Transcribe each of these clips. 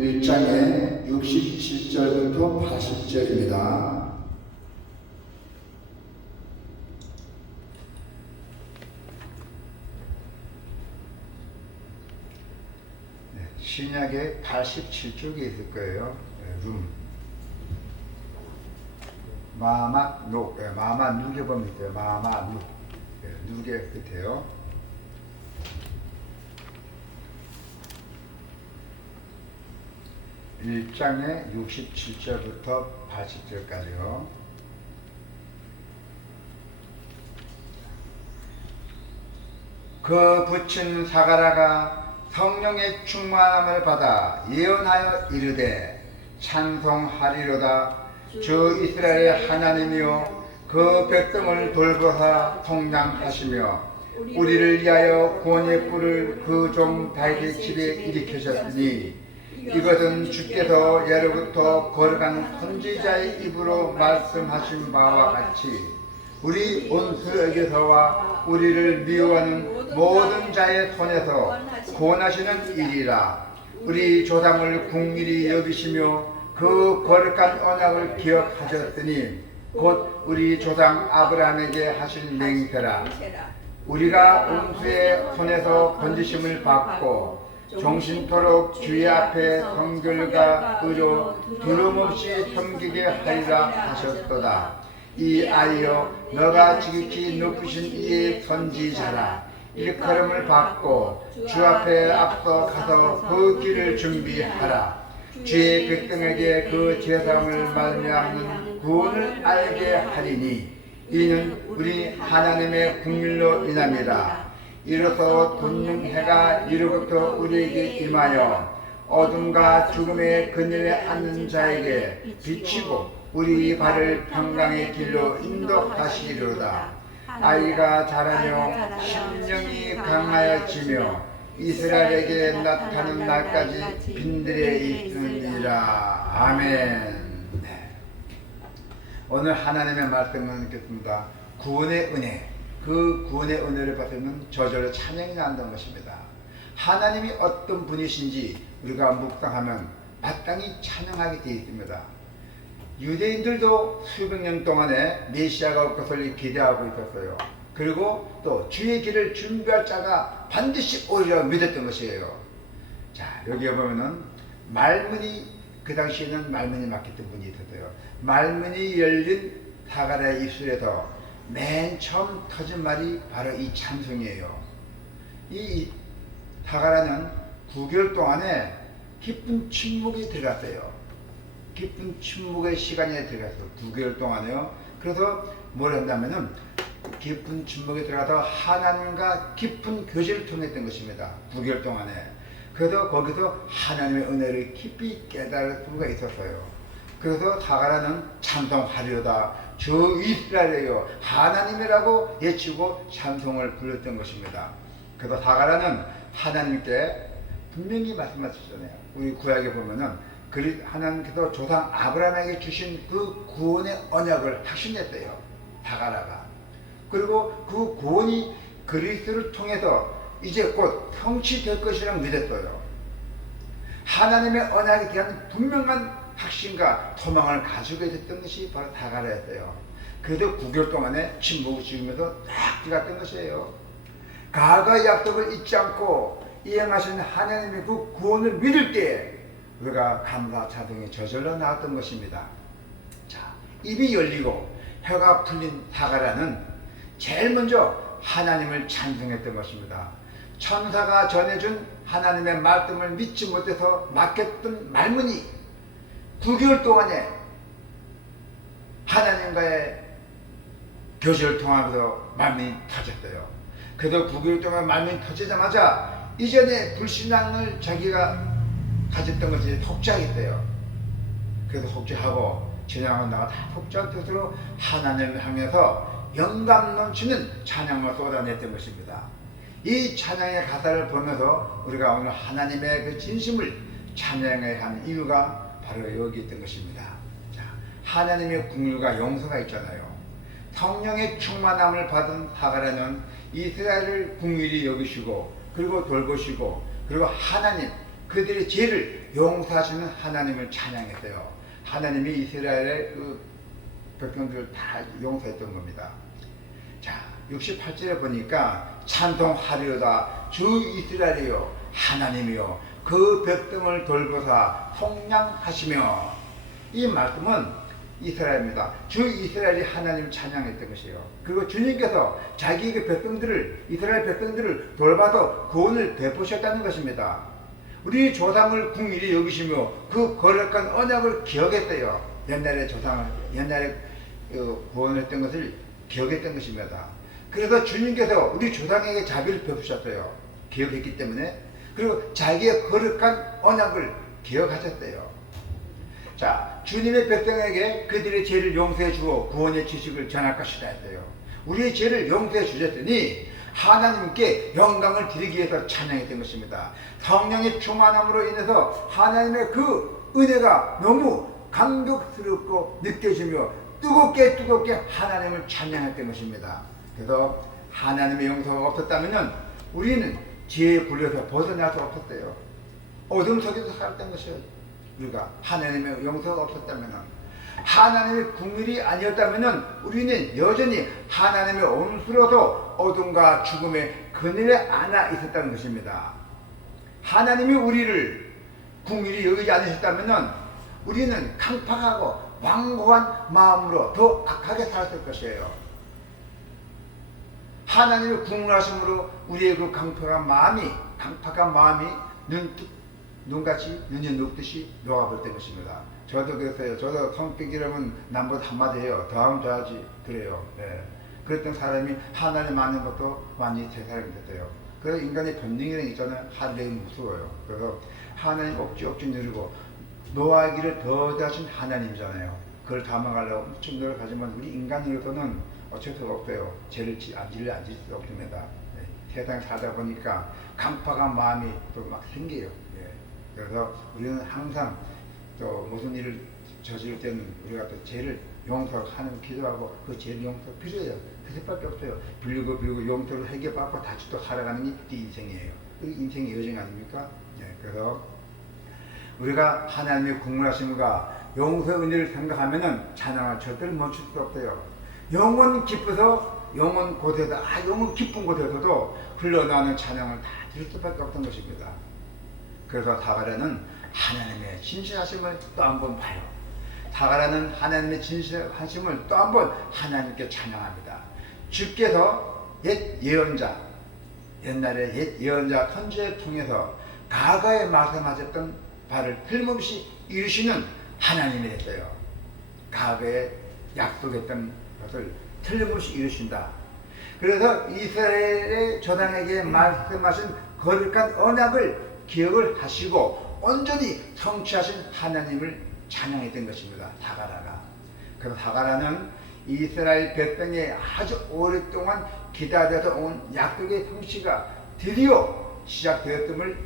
1장의 67절부터 80절입니다. 신약에 87쪽에 있을 거예요. 룸. 마마 녹, 마마 누게 보면 있어요. 마마 누. 누게 끝에요. (1장의) 67절부터 80절까지요. 그 붙인 사가라가 성령의 충만함을 받아 예언하여 이르되 찬송하리로다. 주 이스라엘의 하나님이여 그 백성을 돌보사 성량하시며 우리를 위하여 구원의 뿔을 그 종 다윗의 집에 일으키셨으니 이것은 주께서 예로부터 거룩한 선지자의 입으로 말씀하신 바와 같이 우리 원수에게서와 우리를 미워하는 모든 자의 손에서 구원하시는 일이라. 우리 조상을 긍휼히 여기시며 그 거룩한 언약을 기억하셨으니 곧 우리 조상 아브라함에게 하신 맹세라. 우리가 원수의 손에서 건지심을 받고 정신토록 주의 앞에 성결과 의로 두려움없이 섬기게 하리라 하셨도다. 이 아이여 너가 지극히 높으신 이의 선지자라. 일컬음을 받고 주 앞에 앞서 가서 그 길을 준비하라. 주의 백성에게 그 제사함을 말미암는 구원을 알게 하리니 이는 우리 하나님의 긍휼로 인함이라. 이로써 돋는 해가 이로부터 우리에게 임하여 어둠과 죽음의 그늘에 앉는 자에게 비치고 우리 발을 평강의 길로 인도하시리로다. 아이가 자라며 심령이 강하여지며 이스라엘에게 나타나는 날까지 빈들에 있으리라. 아멘. 네. 오늘 하나님의 말씀은 읽겠습니다. 구원의 은혜. 그 구원의 은혜를 받으면 저절로 찬양이 난다는 것입니다. 하나님이 어떤 분이신지 우리가 묵상하면 마땅히 찬양하게 되어 있습니다. 유대인들도 수백 년 동안에 메시아가 올 것을 기대하고 있었어요. 그리고 또 주의 길을 준비할 자가 반드시 오리라 믿었던 것이에요. 자, 여기에 보면은 말문이, 그 당시에는 말문이 막혔던 분이 있었어요. 말문이 열린 사가랴의 입술에서 맨 처음 터진 말이 바로 이 찬송이에요. 이 사가랴는 9개월 동안에 깊은 침묵이 들어갔어요. 깊은 침묵의 시간에 들어갔어요. 9개월 동안에요. 그래서 뭘 한다면은 깊은 침묵에 들어가서 하나님과 깊은 교제를 통했던 것입니다. 9개월 동안에. 그래서 거기서 하나님의 은혜를 깊이 깨달을 수가 있었어요. 그래서 사가랴는 찬송하리로다. 주 이스라엘이여 하나님이라고 외치고 찬송을 불렀던 것입니다. 그래서 사가랴는 하나님께 분명히 말씀하셨잖아요. 우리 구약에 보면은 하나님께서 조상 아브라함에게 주신 그 구원의 언약을 확신했대요. 사가랴가. 그리고 그 구원이 그리스도를 통해서 이제 곧 성취될 것이라고 믿었어요. 하나님의 언약에 대한 분명한 확신과 소망을 가지고 있었던 것이 바로 사가랴였어요. 그래도 9개월 동안에 침묵을 지으면서 딱 들어갔던 것이에요. 과거의 약속을 잊지 않고 이행하신 하나님의 그 구원을 믿을 때 우리가 감사 찬송이 저절로 나왔던 것입니다. 자, 입이 열리고 혀가 풀린 사가랴는 제일 먼저 하나님을 찬송했던 것입니다. 천사가 전해준 하나님의 말씀을 믿지 못해서 막혔던 말문이 9개월 동안에 하나님과의 교제를 통하면서 말문이 터졌어요. 그래서 9개월 동안 말문이 터지자마자 이전에 불신앙을 자기가 가졌던 것이 속죄하겠대요. 그래서 속죄하고 진양하고 나가 다 속죄한 뜻으로 하나님을 향해서 영감 넘치는 찬양을 쏟아냈던 것입니다. 이 찬양의 가사를 보면서 우리가 오늘 하나님의 그 진심을 찬양해야 하는 이유가 바로 여기 있던 것입니다. 자, 하나님의 긍휼과 용서가 있잖아요. 성령의 충만함을 받은 사가랴는 이스라엘을 긍휼히 여기시고 그리고 돌보시고 그리고 하나님 그들의 죄를 용서하시는 하나님을 찬양했어요. 하나님이 이스라엘의 그 백성들을 다 용서했던 겁니다. 자, 68절에 보니까 찬송하리로다 주 이스라엘이여 하나님이여 그 백성을 돌보사 속량하시며. 이 말씀은 이스라엘입니다. 주 이스라엘이 하나님을 찬양했던 것이에요. 그리고 주님께서 자기 그 백성들을, 이스라엘 백성들을 돌봐서 구원을 베푸셨다는 것입니다. 우리 조상을 궁일이 여기시며 그 거룩한 언약을 기억했어요. 옛날에 조상을, 옛날에 구원했던 것을 기억했던 것입니다. 그래서 주님께서 우리 조상에게 자비를 베푸셨어요. 기억했기 때문에. 그리고 자기의 거룩한 언약을 기억하셨어요. 자, 주님의 백성에게 그들의 죄를 용서해 주고 구원의 지식을 전할 것이다 했어요. 우리의 죄를 용서해 주셨더니 하나님께 영광을 드리기 위해서 찬양했던 것입니다. 성령의 충만함으로 인해서 하나님의 그 은혜가 너무 감격스럽고 느껴지며 뜨겁게 하나님을 찬양했던 것입니다. 그래서 하나님의 용서가 없었다면 우리는 죄에 굴려서 벗어날 수 없었어요. 어둠 속에서 살았던 것이요. 우리가 하나님의 용서가 없었다면, 하나님의 국률이 아니었다면 우리는 여전히 하나님의 온수로서 어둠과 죽음의 그늘에 안아 있었다는 것입니다. 하나님이 우리를 국률이 여기지 않으셨다면 우리는 강팍하고 완고한 마음으로 더 악하게 살았을 것이에요. 하나님의 국률하심으로 우리의 그 강팍한 마음이 눈같이 눈이 녹듯이 녹아버렸던 것입니다. 저도 그랬어요. 저도 성격이라면 남보다 한마디 해요. 더하면 더하지 그래요. 네. 그랬던 사람이 하나님 만난 것도 완전히 새 사람이 됐어요. 그래서 인간의 본능이라는 게 있잖아요. 하늘이 무서워요. 그래서 하나님 억지 누리고 노하기를 더하신 하나님이잖아요. 그걸 담아가려고 엄청 노력하지만 우리 인간으로서는 어쩔 수가 없어요. 죄를 안 지을 수 없습니다. 네. 세상에 살다 보니까 강팍한 마음이 또 막 생겨요. 네. 그래서 우리는 항상 또 무슨 일을 저지를 때는 우리가 또 죄를 용서하는 기도하고 그 죄를 용서 필요해요. 그것밖에 없어요. 빌고 용서를 해결받고 다시 또 살아가는 게 인생이에요. 그게 인생의 여정 아닙니까? 네. 그래서 우리가 하나님의 국물하심과 용서 은혜를 생각하면은 찬양을 절대로 멈출 수 없어요. 영원 기뻐서 영원 깊은 곳에서도 흘러나오는 찬양을 다 들을 수밖에 없던 것입니다. 그래서 다가라는 하나님의 진실하심을 또 한 번 봐요. 다가라는 하나님의 진실하심을 또 한 번 하나님께 찬양합니다. 주께서 옛날에 옛 예언자 선지자를 통해서 과거에 말씀하셨던 바를 틀림없이 이루시는 하나님이 됐어요. 과거에 약속했던 것을 틀림없이 이루신다. 그래서 이스라엘의 조상에게 말씀하신 거룩한 언약을 기억을 하시고 온전히 성취하신 하나님을 찬양했던 것입니다. 다가라가. 그래서 다가라는 이스라엘 백성의 아주 오랫동안 기다려서 온 약속의 성취가 드디어 시작되었음을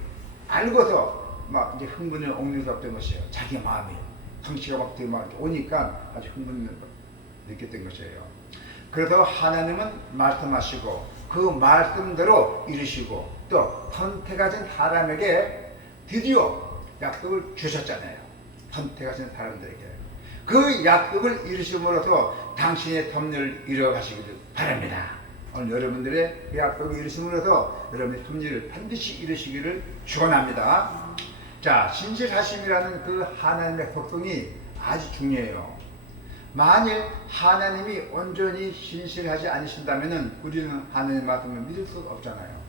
알고서 막 이제 흥분을 옥눌 수 없던 것이에요. 자기 마음이 성취가 막 오니까 아주 흥분을 느꼈던 것이에요. 그래서 하나님은 말씀하시고 그 말씀대로 이루시고 또 선택하신 사람에게 드디어 약속을 주셨잖아요. 선택하신 사람들에게 그 약속을 이루심으로써 당신의 섭리를 이루어가시기를 바랍니다. 오늘 여러분들의 그 약속을 이루심으로써 여러분의 섭리를 반드시 이루시기를 축원합니다. 자, 신실하심이라는 그 하나님의 속성이 아주 중요해요. 만일 하나님이 온전히 신실하지 않으신다면 우리는 하나님의 말씀을 믿을 수 없잖아요.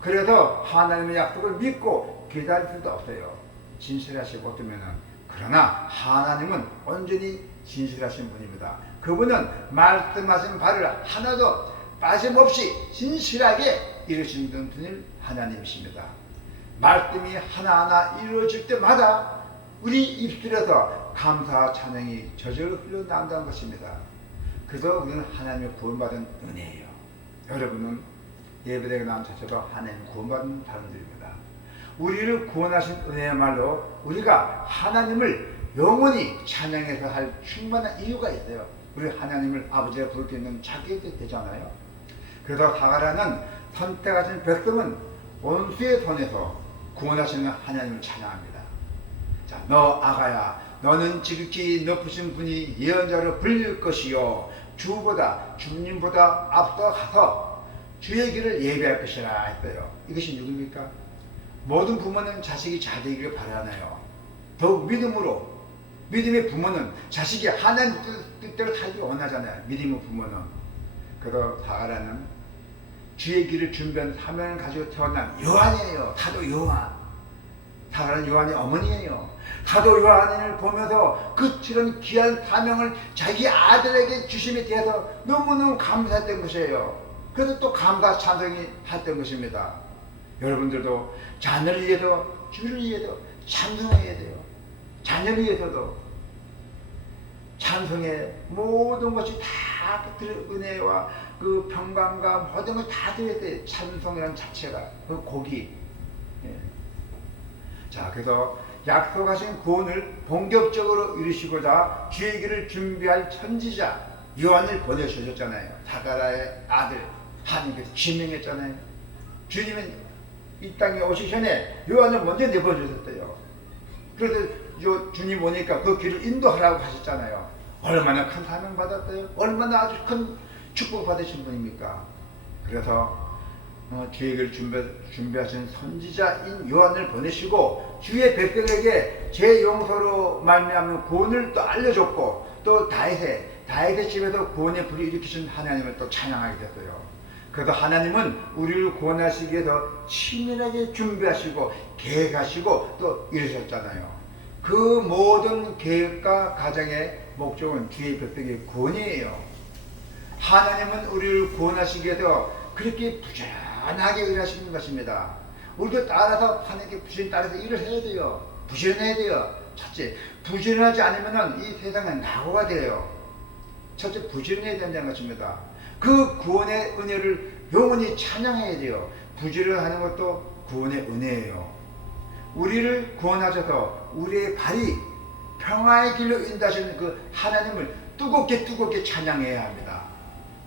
그래서 하나님의 약속을 믿고 기다릴 수도 없어요. 진실하시고 어쩌면은. 그러나 하나님은 온전히 진실하신 분입니다. 그분은 말씀하신 바를 하나도 빠짐없이 진실하게 이루시는 분이 하나님이십니다. 말씀이 하나하나 이루어질 때마다 우리 입술에서 감사와 찬양이 저절로 흘러나온다는 것입니다. 그래서 우리는 하나님의 구원받은 은혜예요. 여러분은 예배당에 나온 자체가 하나님 구원받은 사람들입니다. 우리를 구원하신 은혜야말로 우리가 하나님을 영원히 찬양해서 할 충분한 이유가 있어요. 우리 하나님을 아버지가 부를 수 있는 자격이 되잖아요. 그래서 다가라는 선택하신 백성은 원수의 손에서 구원하시는 하나님을 찬양합니다. 자, 너 아가야, 너는 지극히 높으신 분이 예언자로 불릴 것이요 주보다 주님보다 앞서 가서 주의 길을 예배할 것이라 했어요. 이것이 누굽니까? 모든 부모는 자식이 잘 되기를 바라나요. 더욱 믿음으로, 믿음의 부모는 자식이 하나님 뜻대로 살기 원하잖아요. 믿음의 부모는. 그래서 다가라는 주의 길을 준비한 사명을 가지고 태어난 요한이에요. 사도 요한. 다가라는 요한의 어머니예요. 사도 요한을 보면서 그처럼 귀한 사명을 자기 아들에게 주심에 대해서 너무너무 감사했던 것이에요. 그래서 또 감사 찬송이 했던 것입니다. 여러분들도 자녀를 위해서, 주를 위해서 찬송해야 돼요. 자녀를 위해서도 찬송의 모든 것이 다 은혜와 그 평강과 모든 걸 다 드려야 돼요. 찬송이라는 자체가 그 곡이. 예. 자, 그래서 약속하신 구원을 본격적으로 이루시고자 주의 길을 준비할 선지자 요한을 보내주셨잖아요. 사가랴의 아들 하나님께서 지명했잖아요. 주님은 이 땅에 오시기 전에 요한을 먼저 내보내주셨어요. 그래서 주님 오니까 그 길을 인도하라고 하셨잖아요. 얼마나 큰 사명 받았어요? 얼마나 아주 큰 축복 받으신 분입니까? 그래서 계획을 준비하신 선지자인 요한을 보내시고 주의 백성에게 제 용서로 말미암는 구원을 또 알려줬고, 또 다윗의 집에서 구원의 불을 일으키신 하나님을 또 찬양하게 됐어요. 그래서 하나님은 우리를 구원하시기 위해서 치밀하게 준비하시고 계획하시고 또 이루셨잖아요. 그 모든 계획과 가정의 목적은 주의 백성의 구원이에요. 하나님은 우리를 구원하시기 위해서 그렇게 부지런하게 일하시는 것입니다. 우리도 따라서 하나님께 부지런히 따라서 일을 해야 돼요. 부지런해야 돼요. 첫째, 부지런하지 않으면 이 세상은 낙오가 돼요. 첫째, 부지런해야 된다는 것입니다. 그 구원의 은혜를 영원히 찬양해야 돼요. 부지런하는 것도 구원의 은혜예요. 우리를 구원하셔서 우리의 발이 평화의 길로 인도하시는 그 하나님을 뜨겁게 찬양해야 합니다.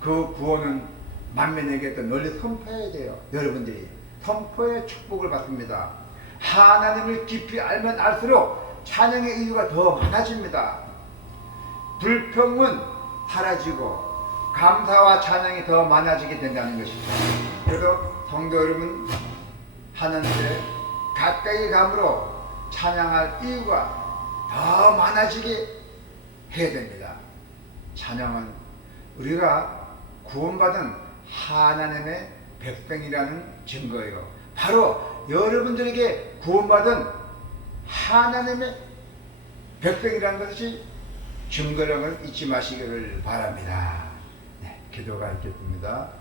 그 구원은 만민에게 또 널리 선포해야 돼요. 여러분들이 선포의 축복을 받습니다. 하나님을 깊이 알면 알수록 찬양의 이유가 더 많아집니다. 불평은 사라지고 감사와 찬양이 더 많아지게 된다는 것이죠. 그래서 성도 여러분, 하나님께 가까이 감으로 찬양할 이유가 더 많아지게 해야 됩니다. 찬양은 우리가 구원받은 하나님의 백성이라는 증거예요. 바로 여러분들에게 구원받은 하나님의 백성이라는 것이 증거라는 걸 잊지 마시기를 바랍니다. 네, 기도가 있겠습니다.